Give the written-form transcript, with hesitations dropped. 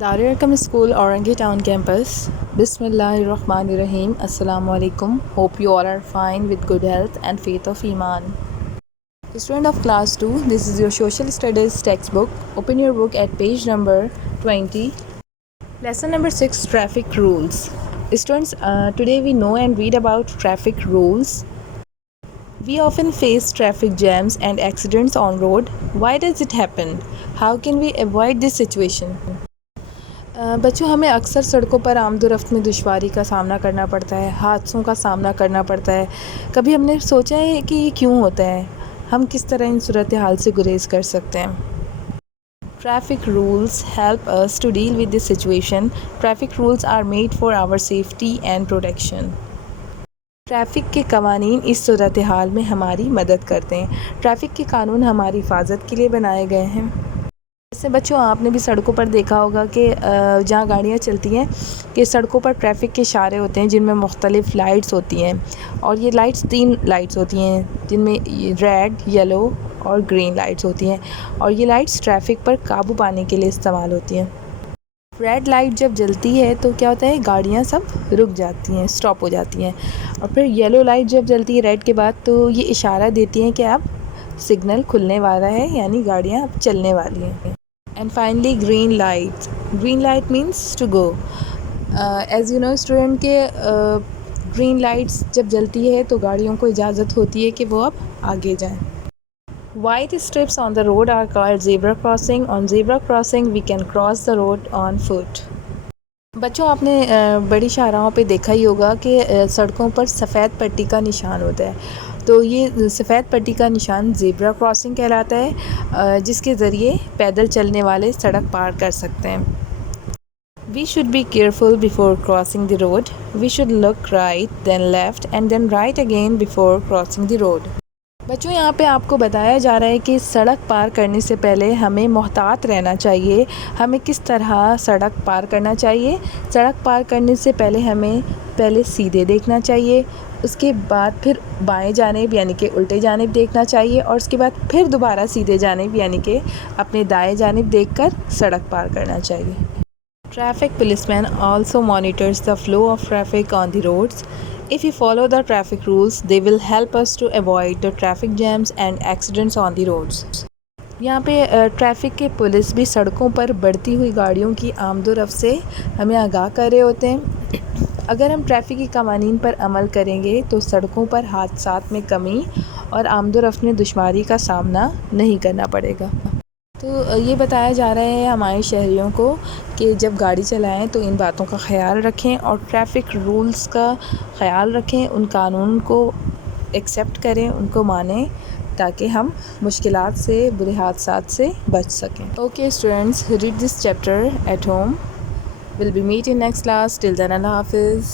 Darul School, Orangi Town campus. Bismillahirrahmanirrahim. Assalamu alaikum. Hope you all are fine with good health and faith of Iman. Student of class 2, this is your social studies textbook. Open your book at page number 20. Lesson number 6, traffic rules. Students, today we know and read about traffic rules. We often face traffic jams and accidents on road. Why does it happen? How can we avoid this situation? بچوں ہمیں اکثر سڑکوں پر آمد و رفت میں دشواری کا سامنا کرنا پڑتا ہے، حادثوں کا سامنا کرنا پڑتا ہے۔ کبھی ہم نے سوچا ہے کہ یہ کیوں ہوتا ہے؟ ہم کس طرح ان صورتحال سے گریز کر سکتے ہیں؟ Traffic rules help us to deal with this situation. Traffic rules are made for our safety and protection. Traffic کے قوانین اس صورتحال میں ہماری مدد کرتے ہیں۔ ٹریفک کے قانون ہماری حفاظت کے لیے بنائے گئے ہیں۔ جیسے بچوں آپ نے بھی سڑکوں پر دیکھا ہوگا کہ جہاں گاڑیاں چلتی ہیں کہ سڑکوں پر ٹریفک کے اشارے ہوتے ہیں جن میں مختلف لائٹس ہوتی ہیں، اور یہ لائٹس 3 لائٹس ہوتی ہیں جن میں ریڈ، یلو اور گرین لائٹس ہوتی ہیں، اور یہ لائٹس ٹریفک پر قابو پانے کے لیے استعمال ہوتی ہیں۔ ریڈ لائٹ جب جلتی ہے تو کیا ہوتا ہے، گاڑیاں سب رک جاتی ہیں، اسٹاپ ہو جاتی ہیں، اور پھر یلو لائٹ جب جلتی ہے ریڈ کے بعد تو یہ اشارہ دیتی ہیں کہ اب سگنل کھلنے والا ہے، یعنی گاڑیاں اب چلنے والی ہیں۔ And finally green light. Green light means to go. As you know student کہ green lights جب جلتی ہے تو گاڑیوں کو اجازت ہوتی ہے کہ وہ اب آگے جائیں۔ White strips on the road are called zebra crossing. On zebra crossing we can cross the road on foot. بچوں آپ نے بڑی شاہراہوں پہ دیکھا ہی ہوگا کہ سڑکوں پر سفید پٹی کا نشان ہوتا ہے، تو یہ سفید پٹی کا نشان زیبرا کراسنگ کہلاتا ہے، جس کے ذریعے پیدل چلنے والے سڑک پار کر سکتے ہیں۔ We should be careful before crossing the road. We should look right, then left, and then right again before crossing the road. بچوں یہاں پہ آپ کو بتایا جا رہا ہے کہ سڑک پار کرنے سے پہلے ہمیں محتاط رہنا چاہیے۔ ہمیں کس طرح سڑک پار کرنا چاہیے؟ سڑک پار کرنے سے پہلے ہمیں پہلے سیدھے دیکھنا چاہیے، اس کے بعد پھر بائیں جانب یعنی کہ الٹے جانب دیکھنا چاہیے، اور اس کے بعد پھر دوبارہ سیدھے جانب یعنی کہ اپنے دائیں جانب دیکھ کر سڑک پار کرنا چاہیے۔ Traffic policeman also monitors the flow of traffic on the roads. If we follow the traffic rules, they will help us to avoid the traffic jams and accidents on the roads. یہاں پہ traffic کے police بھی سڑکوں پر بڑھتی ہوئی گاڑیوں کی آمد و رفت سے ہمیں آگاہ کر رہے ہوتے ہیں۔ اگر ہم ٹریفک کی قوانین پر عمل کریں گے تو سڑکوں پر حادثات میں کمی اور آمد و رفت میں دشواری کا سامنا نہیں کرنا پڑے گا۔ تو یہ بتایا جا رہا ہے ہمارے شہریوں کو کہ جب گاڑی چلائیں تو ان باتوں کا خیال رکھیں اور ٹریفک رولز کا خیال رکھیں، ان قانون کو ایکسیپٹ کریں، ان کو مانیں، تاکہ ہم مشکلات سے، برے حادثات سے بچ سکیں۔ Okay students, read this chapter eight home. We'll be meeting next class. Till then, Allah Hafiz.